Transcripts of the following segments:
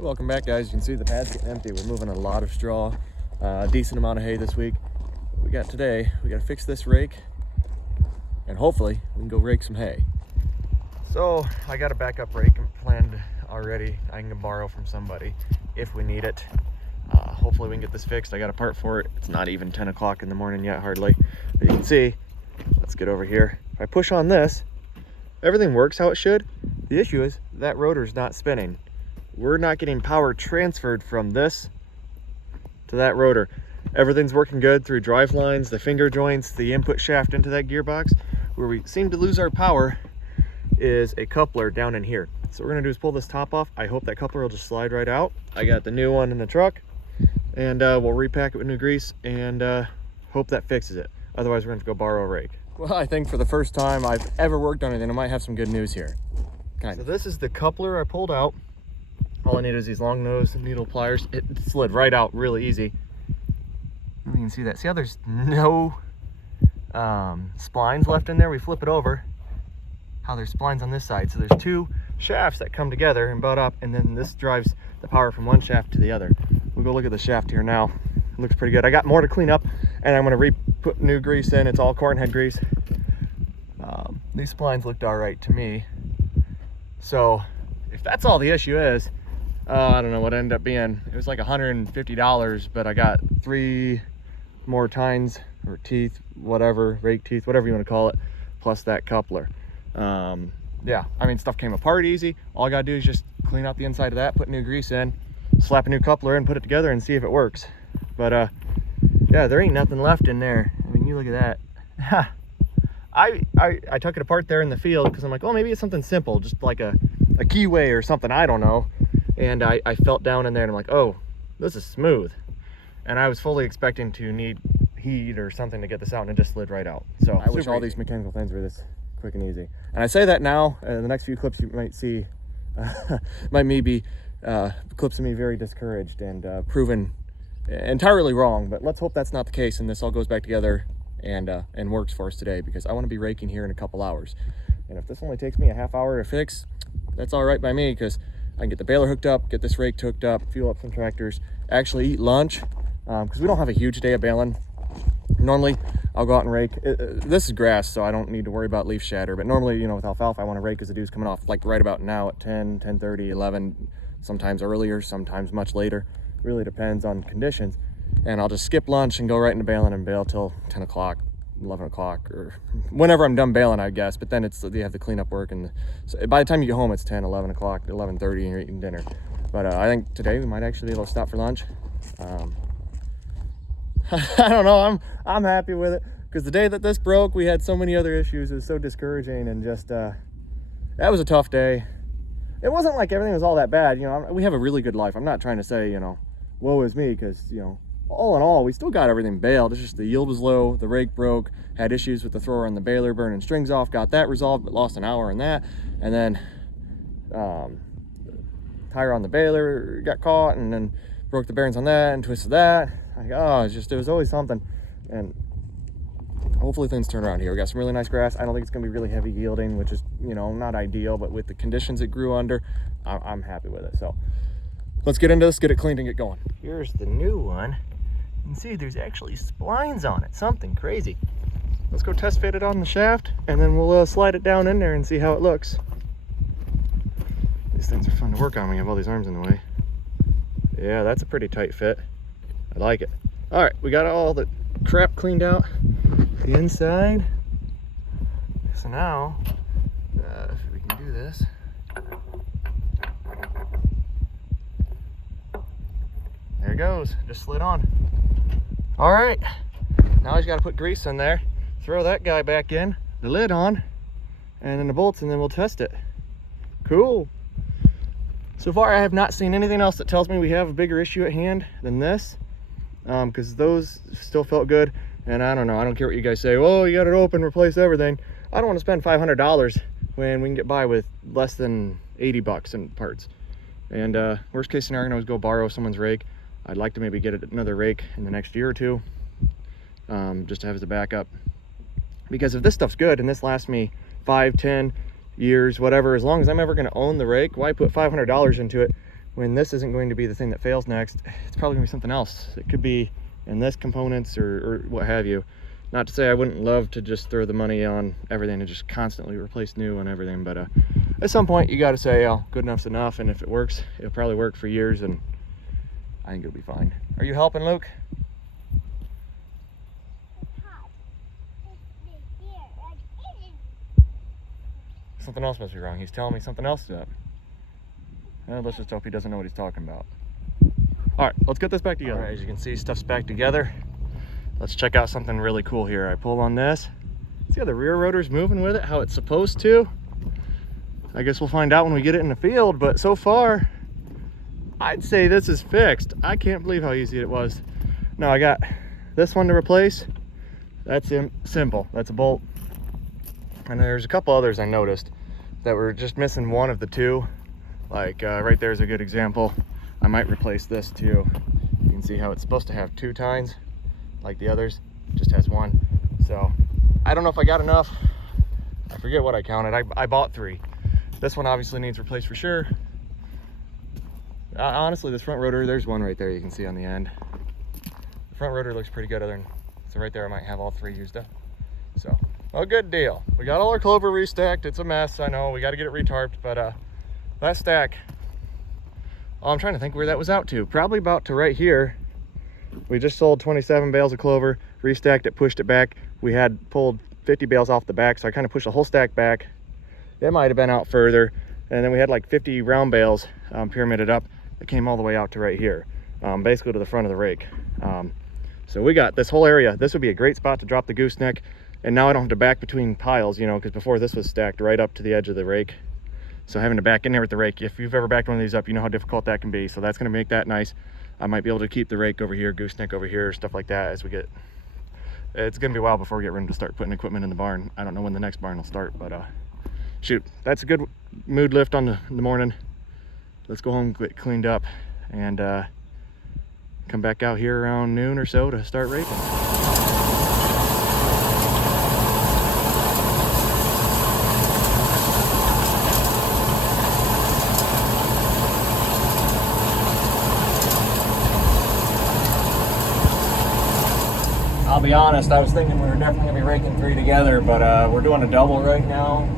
Welcome back, guys. You can see the pad's getting empty. We're moving a lot of straw, a decent amount of hay this week. We got to fix this rake, and hopefully we can go rake some hay. So I got a backup rake planned already. I can borrow from somebody if we need it. Hopefully we can get this fixed. I got a part for it. It's not even 10 o'clock in the morning yet, hardly. But you can see, let's get over here. If I push on this, everything works how it should. The issue is that rotor's not spinning. We're not getting power transferred from this to that rotor. Everything's working good through drive lines, the finger joints, the input shaft into that gearbox. Where we seem to lose our power is a coupler down in here. So what we're gonna do is pull this top off. I hope that coupler will just slide right out. I got the new one in the truck, and we'll repack it with new grease and hope that fixes it. Otherwise we're gonna have to go borrow a rake. Well, I think for the first time I've ever worked on anything, I might have some good news here. So this is the coupler I pulled out. All I need is these long nose needle pliers. It slid right out really easy. You can see that. See how there's no splines left in there? We flip it over, how there's splines on this side. So there's two shafts that come together and butt up, and then this drives the power from one shaft to the other. We'll go look at the shaft here now. It looks pretty good. I got more to clean up, and I'm gonna put new grease in. It's all corn head grease. These splines looked all right to me. So if that's all the issue is, I don't know what it ended up being. It was like $150, but I got 3 more tines or teeth, whatever, rake teeth, whatever you want to call it, plus that coupler. Yeah, I mean, stuff came apart easy. All I gotta do is just clean out the inside of that, put new grease in, slap a new coupler in, put it together and see if it works. But yeah, there ain't nothing left in there. I mean, you look at that. I took it apart there in the field because I'm like, oh, maybe it's something simple, just like a keyway or something, I don't know. And I felt down in there and I'm like, oh, this is smooth. And I was fully expecting to need heat or something to get this out, and it just slid right out. So I wish all these mechanical things were this quick and easy. And I say that now, the next few clips you might see might be clips of me very discouraged and proven entirely wrong, but let's hope that's not the case and this all goes back together and works for us today, because I want to be raking here in a couple hours. And if this only takes me a half hour to fix, that's all right by me, because I can get the baler hooked up, get this rake hooked up, fuel up some tractors, actually eat lunch, because we don't have a huge day of baling. Normally, I'll go out and rake. This is grass, so I don't need to worry about leaf shatter, but normally, you know, with alfalfa, I want to rake as the dew's coming off, like right about now at 10, 10:30, 11, sometimes earlier, sometimes much later. Really depends on conditions. And I'll just skip lunch and go right into baling and bale till 10 o'clock, 11 o'clock, or whenever I'm done baling, I guess. But then you have the cleanup work, and so by the time you get home, it's 10, 11 o'clock, 11:30, and you're eating dinner. But I think today we might actually be able to stop for lunch. I don't know, I'm happy with it, because the day that this broke, we had so many other issues. It was so discouraging, and just that was a tough day. It wasn't like everything was all that bad, you know. We have a really good life. I'm not trying to say, you know, woe is me, because, you know, all in all, we still got everything baled. It's just the yield was low, the rake broke, had issues with the thrower on the baler burning strings off, got that resolved, but lost an hour on that. And then tire on the baler got caught, and then broke the bearings on that and twisted that. Like, oh, it was always something. And hopefully things turn around here. We got some really nice grass. I don't think it's gonna be really heavy yielding, which is, you know, not ideal, but with the conditions it grew under, I'm happy with it. So let's get into this, get it cleaned and get going. Here's the new one. You can see there's actually splines on it, something crazy. Let's go test fit it on the shaft, and then we'll slide it down in there and see how it looks. These things are fun to work on when you have all these arms in the way. Yeah, that's a pretty tight fit. I like it. All right, we got all the crap cleaned out the inside. So now, if we can do this. There it goes, just slid on. All right, now I just gotta put grease in there, throw that guy back in, the lid on, and then the bolts, and then we'll test it. Cool. So far, I have not seen anything else that tells me we have a bigger issue at hand than this, because those still felt good. And I don't know, I don't care what you guys say, oh, you got it open, replace everything. I don't want to spend $500 when we can get by with less than 80 bucks in parts. And worst case scenario, I can always go borrow someone's rake. I'd like to maybe get another rake in the next year or two, just to have as a backup. Because if this stuff's good and this lasts me 5, 10 years, whatever, as long as I'm ever going to own the rake, why put $500 into it when this isn't going to be the thing that fails next, it's probably gonna be something else. It could be in this components or what have you. Not to say I wouldn't love to just throw the money on everything and just constantly replace new on everything, but at some point you got to say, oh, good enough's enough, and if it works, it'll probably work for years, and I think it'll be fine. Are you helping, Luke? Something else must be wrong. He's telling me something else is up. Well, let's just hope he doesn't know what he's talking about. All right, let's get this back together. All right, as you can see, stuff's back together. Let's check out something really cool here. I pull on this. See how the rear rotor's moving with it, how it's supposed to? I guess we'll find out when we get it in the field, but so far, I'd say this is fixed. I can't believe how easy it was. Now I got this one to replace. That's simple, that's a bolt. And there's a couple others I noticed that were just missing one of the two. Like right there's a good example. I might replace this too. You can see how it's supposed to have 2 tines. Like the others, just has 1. So I don't know if I got enough. I forget what I counted. I bought 3. This one obviously needs replaced for sure. Honestly, this front rotor, there's one right there you can see on the end. The front rotor looks pretty good, so right there I might have all 3 used up. So a good deal. We got all our clover restacked. It's a mess, I know. We got to get it retarped, but that stack, oh, I'm trying to think where that was out to. Probably about to right here. We just sold 27 bales of clover, restacked it, pushed it back. We had pulled 50 bales off the back, so I kind of pushed the whole stack back. It might have been out further. And then we had like 50 round bales pyramided up that came all the way out to right here, basically to the front of the rake. So we got this whole area. This would be a great spot to drop the gooseneck. And now I don't have to back between piles, you know, because before this was stacked right up to the edge of the rake. So having to back in there with the rake, if you've ever backed one of these up, you know how difficult that can be. So that's gonna make that nice. I might be able to keep the rake over here, gooseneck over here, stuff like that as we get, it's gonna be a while before we get ready to start putting equipment in the barn. I don't know when the next barn will start, but shoot, that's a good mood lift on the morning. Let's go home, get cleaned up, and come back out here around noon or so to start raking. I'll be honest, I was thinking we were definitely gonna be raking 3 together, but we're doing a double right now.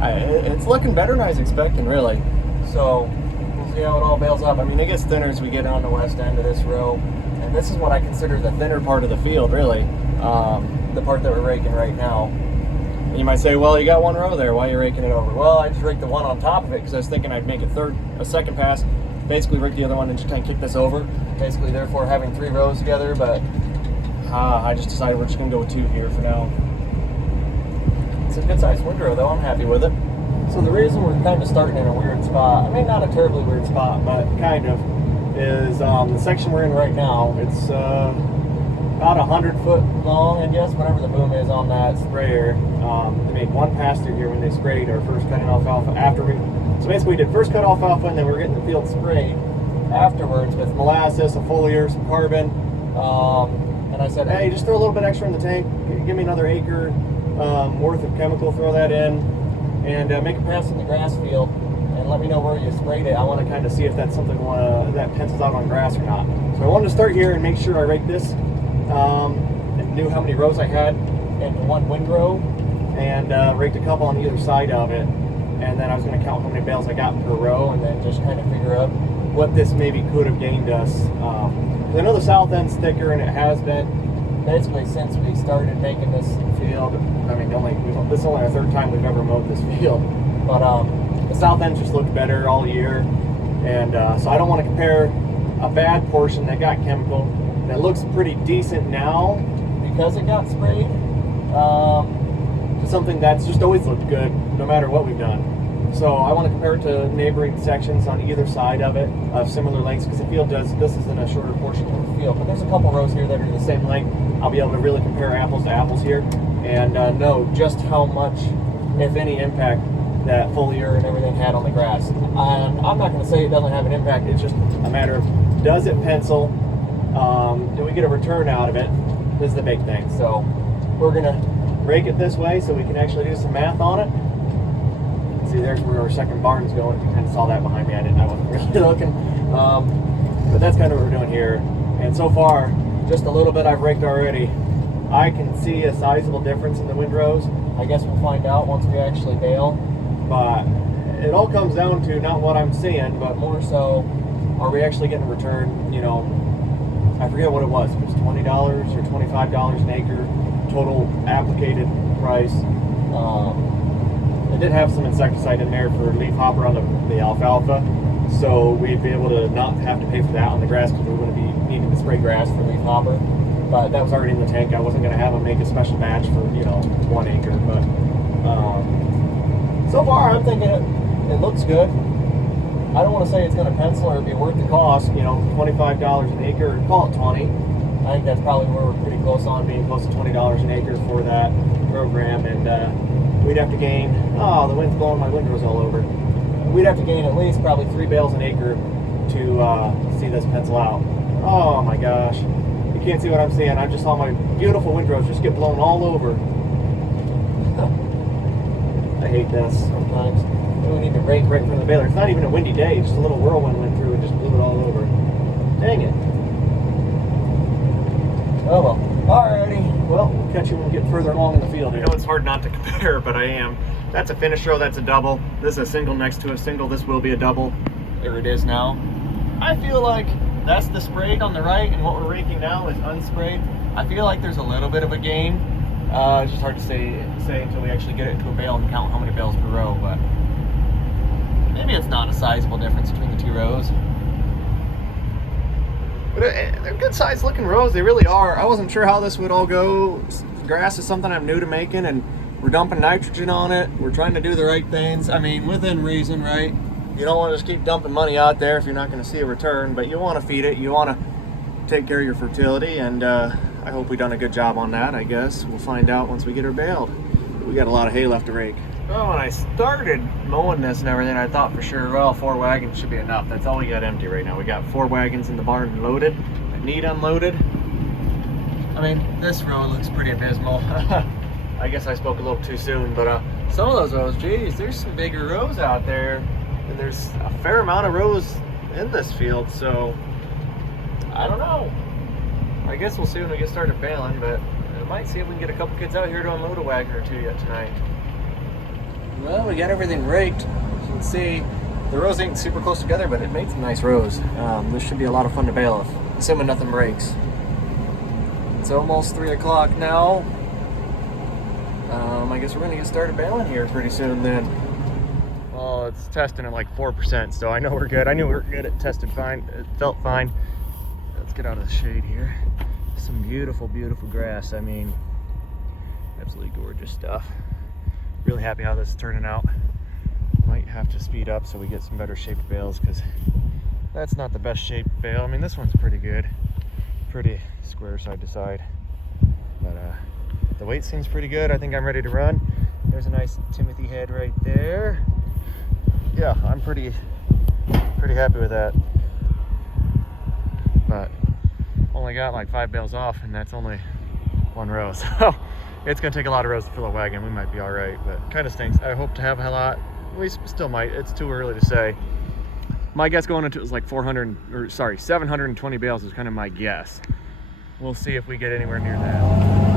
It's looking better than I was expecting, really. So we'll see how it all bails up. I mean, it gets thinner as we get on the west end of this row, and this is what I consider the thinner part of the field, really. The part that we're raking right now. And you might say, well, you got 1 row there, why are you raking it over? Well, I just raked the one on top of it because I was thinking I'd make a second pass, basically rake the other one and just kind of kick this over. Basically, therefore, having 3 rows together, but I just decided we're just gonna go with 2 here for now. It's a good sized windrow though, I'm happy with it. So the reason we're kind of starting in a weird spot, I mean not a terribly weird spot, but kind of, is the section we're in right now. It's about 100 foot long, I guess, whatever the boom is on that sprayer. They made 1 pass through here when they sprayed our first cutting alfalfa so basically we did first cut alfalfa and then we were getting the field sprayed afterwards with molasses, a foliar, some carbon. And I said, hey, just throw a little bit extra in the tank, give me another acre worth of chemical, throw that in, and make a pass in the grass field, and let me know where you sprayed it. I want to kind of see if that's something that pencils out on grass or not. So I wanted to start here and make sure I raked this, and knew how many rows I had in 1 windrow, and raked a couple on either side of it, and then I was going to count how many bales I got per row, and then just kind of figure out what this maybe could have gained us. I know the south end's thicker, and it has been basically since we started making this field. I mean, this is only our 3rd time we've ever mowed this field, but the south end just looked better all year, and so I don't want to compare a bad portion that got chemical that looks pretty decent now because it got sprayed to something that's just always looked good no matter what we've done. So I want to compare it to neighboring sections on either side of it of similar lengths, because the field this isn't a shorter portion of the field, but there's a couple rows here that are the same length. I'll be able to really compare apples to apples here and know just how much, if any, impact that foliar and everything had on the grass. And I'm not going to say it doesn't have an impact, it's just a matter of, does it pencil? Do we get a return out of it? This is the big thing. So we're going to rake it this way so we can actually do some math on it. See, there's where our second barn's going. You kind of saw that behind me. I wasn't really looking. But that's kind of what we're doing here. And so far, just a little bit I've raked already. I can see a sizable difference in the windrows. I guess we'll find out once we actually bale. But it all comes down to not what I'm seeing, but more so, are we actually getting a return? You know, I forget what it was. It was $20 or $25 an acre total applicated price. It did have some insecticide in there for leaf hopper on the alfalfa, so we'd be able to not have to pay for that on the grass because we wouldn't be needing to spray grass for leaf hopper. But that was already in the tank. I wasn't going to have them make a special batch for 1 acre. But so far, I'm thinking it looks good. I don't want to say it's going to pencil or be worth the cost. $25 an acre, or call it 20. I think that's probably where we're pretty close on, being close to $20 an acre for that program. And we'd have to gain, the wind's blowing my windrows all over. We'd have to gain at least probably 3 bales an acre to see this pencil out. Oh my gosh. You can't see what I'm seeing. I just saw my beautiful windrows just get blown all over. I hate this sometimes. We need to rake right in front of the baler. It's not even a windy day, just a little whirlwind went through and just blew it all over. Dang it. Oh well. Alrighty. Well, we'll catch you when we get further along in the field here. I know it's hard not to compare, but I am. That's a finish row, that's a double. This is a single next to a single. This will be a double. There it is now. I feel like that's the sprayed on the right, and what we're raking now is unsprayed. I feel like there's a little bit of a gain. It's just hard to say until we actually get it to a bale and count how many bales per row, but maybe it's not a sizable difference between the 2 rows. But they're good sized looking rows, they really are. I wasn't sure how this would all go. Grass is something I'm new to making, and we're dumping nitrogen on it. We're trying to do the right things. I mean, within reason, right? You don't want to just keep dumping money out there if you're not going to see a return, but you want to feed it. You want to take care of your fertility, and I hope we've done a good job on that, I guess. We'll find out once we get her baled. We got a lot of hay left to rake. Well, when I started mowing this and everything, I thought for sure, well, 4 wagons should be enough. That's all we got empty right now. We got 4 wagons in the barn loaded, that need unloaded. I mean, this row looks pretty abysmal. I guess I spoke a little too soon, but some of those rows, geez, there's some bigger rows out there, and there's a fair amount of rows in this field, so I don't know. I guess we'll see when we get started baling, but I might see if we can get a couple kids out here to unload a wagon or 2 yet tonight. Well, we got everything raked. As you can see, the rows ain't super close together, but it made some nice rows. This should be a lot of fun to bale, assuming nothing breaks. It's almost 3 o'clock now. I guess we're going to get started baling here pretty soon then. Well, it's testing at like 4%, so I know we're good. I knew we were good. It tested fine. It felt fine. Let's get out of the shade here. Some beautiful, beautiful grass. I mean, absolutely gorgeous stuff. Really happy how this is turning out. Might have to speed up so we get some better shaped bales, because that's not the best shaped bale. I mean, this one's pretty good. Pretty square side to side. But the weight seems pretty good. I think I'm ready to run. There's a nice Timothy head right there. Yeah, I'm pretty happy with that. But only got like 5 bales off, and that's only 1 row. So it's gonna take a lot of rows to fill a wagon. We might be all right, but kind of stinks. I hope to have a lot. We still might. It's too early to say. My guess going into it was like 720 bales is kind of my guess. We'll see if we get anywhere near that.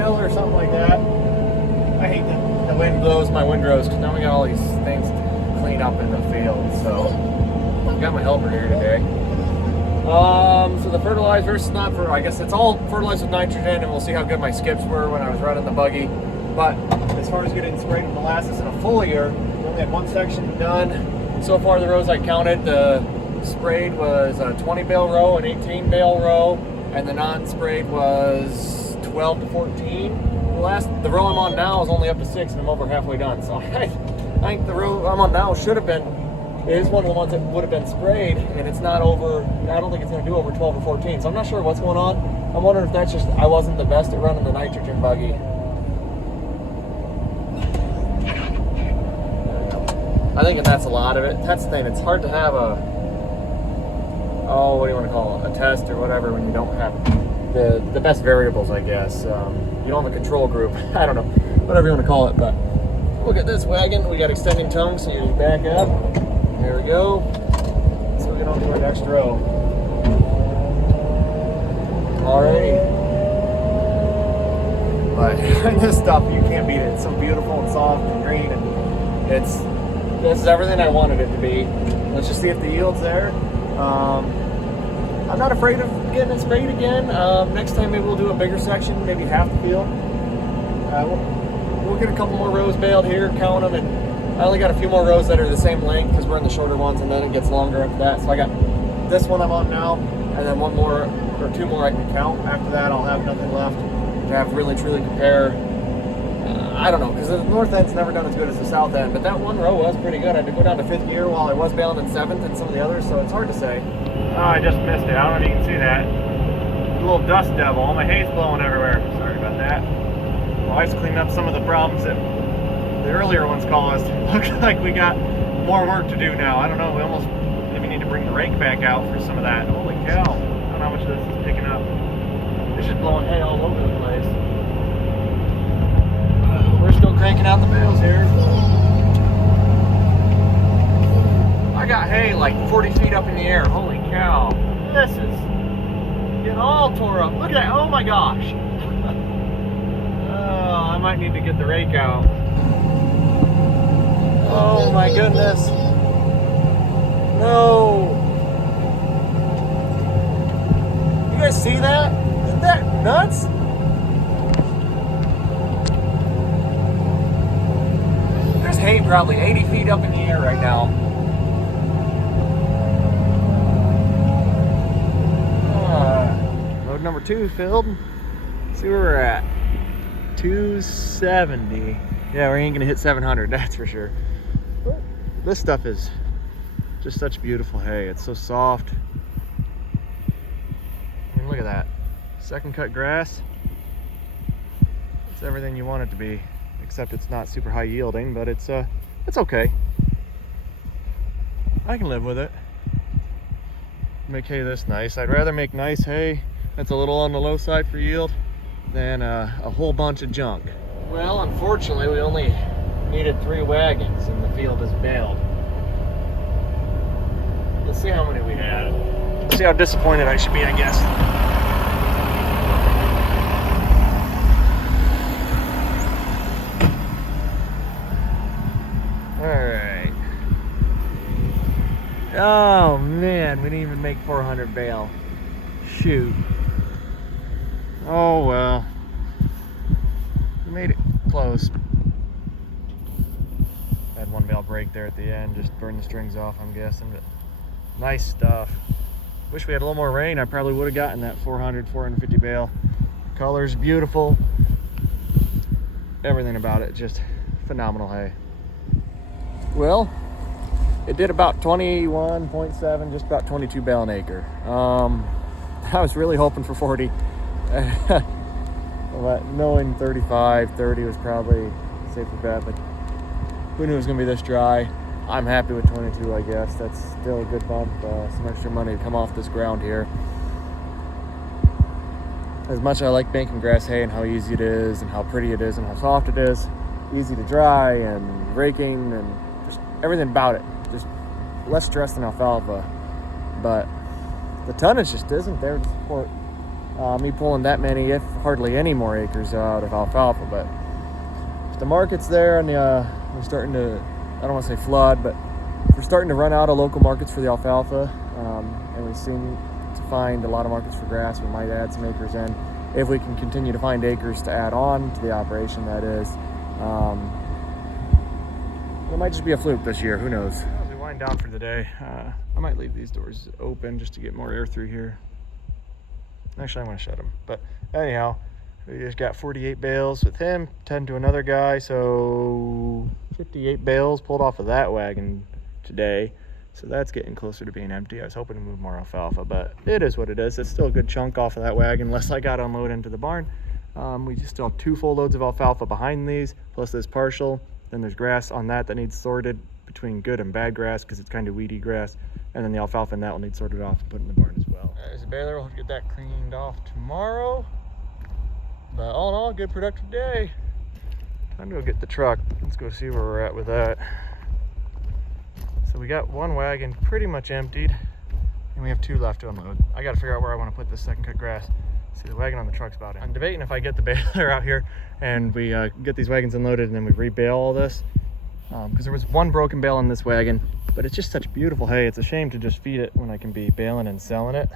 bale or something like that. I hate that the wind blows my windrows because now we got all these things to clean up in the field. So I got my helper here today. So the fertilizer is not for, I guess it's all fertilized with nitrogen, and we'll see how good my skips were when I was running the buggy. But as far as getting sprayed with molasses in a foliar, we only had one section done. So far the rows I counted, the sprayed was a 20 bale row, an 18 bale row, and the non-sprayed was 12 to 14. The row I'm on now is only up to 6 and I'm over halfway done. So I think the row I'm on now is one of the ones that would have been sprayed, and it's not over, I don't think it's going to do over 12 or 14. So I'm not sure what's going on. I'm wondering if that's just, I wasn't the best at running the nitrogen buggy. I think that's a lot of it. That's the thing, it's hard to have what do you want to call it, a test or whatever when you don't have the best variables, I guess. You don't have a control group. I don't know, whatever you want to call it. But look at this wagon. We got extending tongues, so you just back up. There we go. So we get on to our next row. Alrighty. But this stuff, you can't beat it. It's so beautiful and soft and green, and this is everything I wanted it to be. Let's just see if the yield's there. I'm not afraid of getting it sprayed again. Next time maybe we'll do a bigger section, maybe half the field. We'll get a couple more rows baled here, count them, and I only got a few more rows that are the same length because we're in the shorter ones, and then it gets longer after that. So I got this one I'm on now, and then one more or two more I can count. After that, I'll have nothing left to have really truly compare. I don't know, because the north end's never done as good as the south end, but that one row was pretty good. I had to go down to 5th gear while I was baling in 7th and some of the others, so it's hard to say. Oh, I just missed it. I don't know if you can see that. A little dust devil. All my hay's blowing everywhere. Sorry about that. Well, I was cleaning up some of the problems that the earlier ones caused. Looks like we got more work to do now. I don't know. We almost maybe need to bring the rake back out for some of that. Holy cow. I don't know how much of this is picking up. It's just blowing hay all over the place. We're still cranking out the bales here. I got hay like 40 feet up in the air. Holy cow. This is getting all tore up. Look at that. Oh my gosh. Oh, I might need to get the rake out. Oh my goodness. No. You guys see that? Isn't that nuts? There's hay probably 80 feet up in the air right now. Load number 2 filled. Let's see where we're at. 270. Yeah, we ain't gonna hit 700, that's for sure. But this stuff is just such beautiful hay. It's so soft. I mean, look at that. Second cut grass. It's everything you want it to be, except it's not super high yielding, but it's okay. I can live with it. Make hay this nice. I'd rather make nice hay that's a little on the low side for yield than a whole bunch of junk. Well, unfortunately, we only needed 3 wagons and the field is baled. Let's see how many we had. Let's see how disappointed I should be, I guess. Alright. Oh man, we didn't even make 400 bale. Shoot. Oh well. We made it close. Had 1 bale break there at the end, just burned the strings off, I'm guessing, but nice stuff. Wish we had a little more rain. I probably would have gotten that 450 bale. Color's beautiful. Everything about it, just phenomenal hay. Well, it did about 21.7, just about 22 bale an acre. I was really hoping for 40. But knowing 35, 30 was probably a safer bet, but who knew it was going to be this dry. I'm happy with 22, I guess. That's still a good bump, some extra money to come off this ground here. As much as I like banking grass hay and how easy it is and how pretty it is and how soft it is, easy to dry and raking and just everything about it. Just less stress than alfalfa, but the tonnage just isn't there to support me pulling that many, if hardly any more acres out of alfalfa. But if the market's there and we're starting to, I don't want to say flood, but if we're starting to run out of local markets for the alfalfa, and we seem to find a lot of markets for grass, we might add some acres in. If we can continue to find acres to add on to the operation, that is. It might just be a fluke this year, who knows. As we wind down for the day, I might leave these doors open just to get more air through here. Actually, I'm going to shut them. But anyhow, we just got 48 bales with him, 10 to another guy, so 58 bales pulled off of that wagon today. So that's getting closer to being empty. I was hoping to move more alfalfa, but it is what it is. It's still a good chunk off of that wagon, unless I got to unload into the barn. We still have 2 full loads of alfalfa behind these, plus this partial. Then there's grass on that needs sorted between good and bad grass because it's kind of weedy grass. And then the alfalfa in that will need sorted off and put in the barn as well. There's a baler. We'll get that cleaned off tomorrow. But all in all, good productive day. Time to go get the truck. Let's go see where we're at with that. So we got 1 wagon pretty much emptied, and we have 2 left to unload. I got to figure out where I want to put this second cut grass. See, the wagon on the truck's about in. I'm debating if I get the baler out here and we get these wagons unloaded and then we rebale all this. Because there was 1 broken bale in this wagon, but it's just such beautiful hay. It's a shame to just feed it when I can be baling and selling it.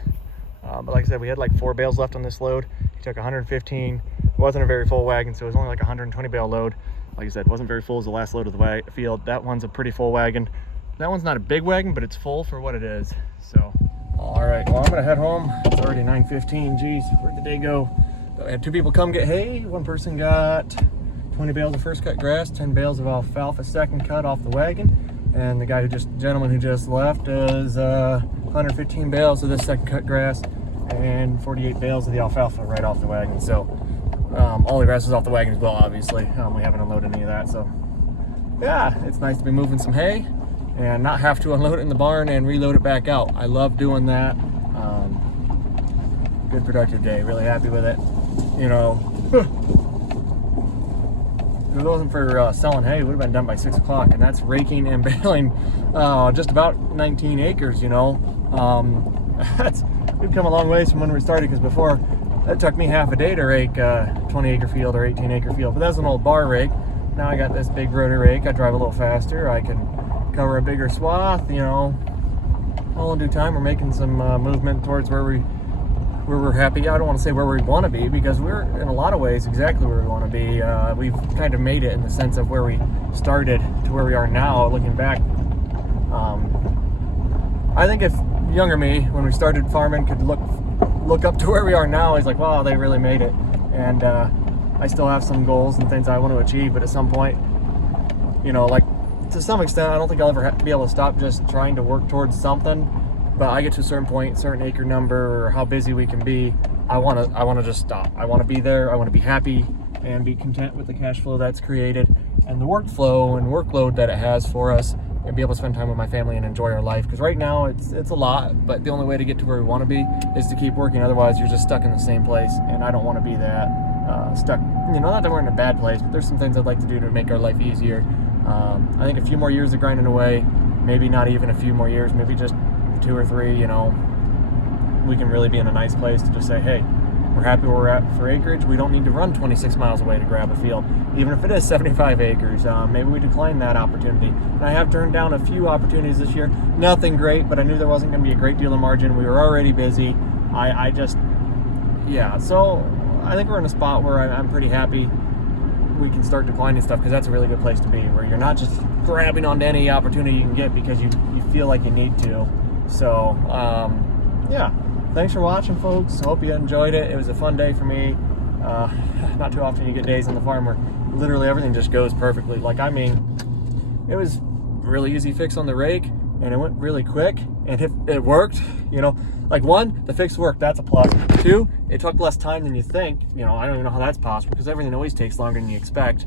But like I said, we had like 4 bales left on this load. He took 115. It wasn't a very full wagon, so it was only like a 120 bale load. Like I said, it wasn't very full as the last load of the field. That one's a pretty full wagon. That one's not a big wagon, but it's full for what it is. So, all right, well, I'm gonna head home. It's already 9:15. Geez, where'd the day go? I had 2 people come get hay. 1 person got 20 bales of first cut grass, 10 bales of alfalfa second cut off the wagon. And the gentleman who just left is 115 bales of this second cut grass and 48 bales of the alfalfa right off the wagon. So all the grass is off the wagon as well, obviously. We haven't unloaded any of that. So yeah, it's nice to be moving some hay and not have to unload it in the barn and reload it back out. I love doing that. Good productive day, really happy with it. You know, if it wasn't for selling hay, it would have been done by 6 o'clock, and that's raking and baling just about 19 acres, you know. We've come a long ways from when we started, because before, it took me half a day to rake a 20 acre field or 18 acre field, but that's an old bar rake. Now I got this big rotary rake. I drive a little faster. I can cover a bigger swath, you know. All in due time, we're making some movement towards where we're happy. I don't want to say where we want to be, because we're in a lot of ways exactly where we want to be. We've kind of made it in the sense of where we started to where we are now, looking back. I think if younger me, when we started farming, could look up to where we are now, he's like, wow, they really made it. And I still have some goals and things I want to achieve, but at some point, you know, like, to some extent, I don't think I'll ever be able to stop just trying to work towards something. But I get to a certain point, certain acre number, or how busy we can be, I want to just stop. I want to be there. I want to be happy and be content with the cash flow that's created and the workflow and workload that it has for us, and be able to spend time with my family and enjoy our life. Because right now it's a lot, but the only way to get to where we want to be is to keep working. Otherwise, you're just stuck in the same place, and I don't want to be that stuck. You know, not that we're in a bad place, but there's some things I'd like to do to make our life easier. I think a few more years of grinding away, maybe not even a few more years, maybe just 2 or 3, you know, we can really be in a nice place to just say, hey, we're happy where we're at for acreage. We don't need to run 26 miles away to grab a field, even if it is 75 acres. Maybe we decline that opportunity. And I have turned down a few opportunities this year. Nothing great, but I knew there wasn't going to be a great deal of margin. We were already busy. So I think we're in a spot where I'm pretty happy we can start declining stuff, because that's a really good place to be, where you're not just grabbing onto any opportunity you can get because you feel like you need to. So, yeah, thanks for watching, folks. Hope you enjoyed it. It was a fun day for me. Not too often you get days on the farm where literally everything just goes perfectly. Like, I mean, it was really easy fix on the rake, and it went really quick, and it worked, you know. Like, 1, the fix worked, that's a plus. 2, it took less time than you think. You know, I don't even know how that's possible, because everything always takes longer than you expect.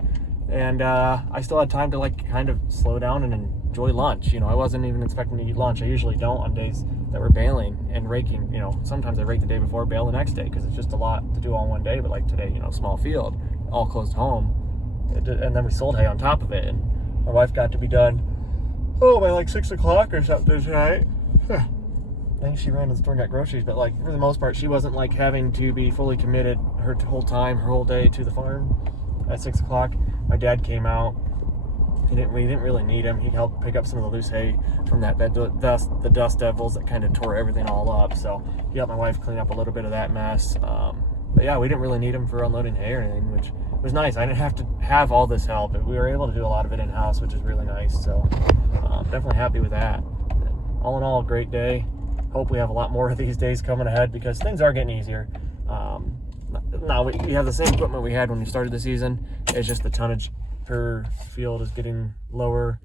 And I still had time to, like, kind of slow down and enjoy lunch. You know, I wasn't even expecting to eat lunch. I usually don't on days that we're baling and raking. You know, sometimes I rake the day before, bail the next day, because it's just a lot to do all in one day. But like today, you know, small field, all close to home. And then we sold hay on top of it. And my wife got to be done, by like 6 o'clock or something tonight. I think she ran to the store and got groceries, but like for the most part, she wasn't like having to be fully committed her whole time, her whole day to the farm. At 6 o'clock, my dad came out. We didn't really need him. He helped pick up some of the loose hay from the dust devils that kind of tore everything all up. So he helped my wife clean up a little bit of that mess. But yeah, we didn't really need him for unloading hay or anything, which was nice. I didn't have to have all this help. We were able to do a lot of it in-house, which is really nice. So definitely happy with that. All in all, a great day. Hope we have a lot more of these days coming ahead because things are getting easier. Now we have the same equipment we had when we started the season. It's just the tonnage per field is getting lower,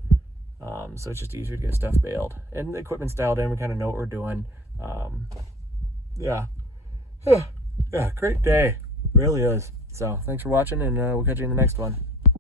so it's just easier to get stuff baled. And the equipment's dialed in. We kind of know what we're doing. Yeah, great day. Really is. So thanks for watching, and we'll catch you in the next one.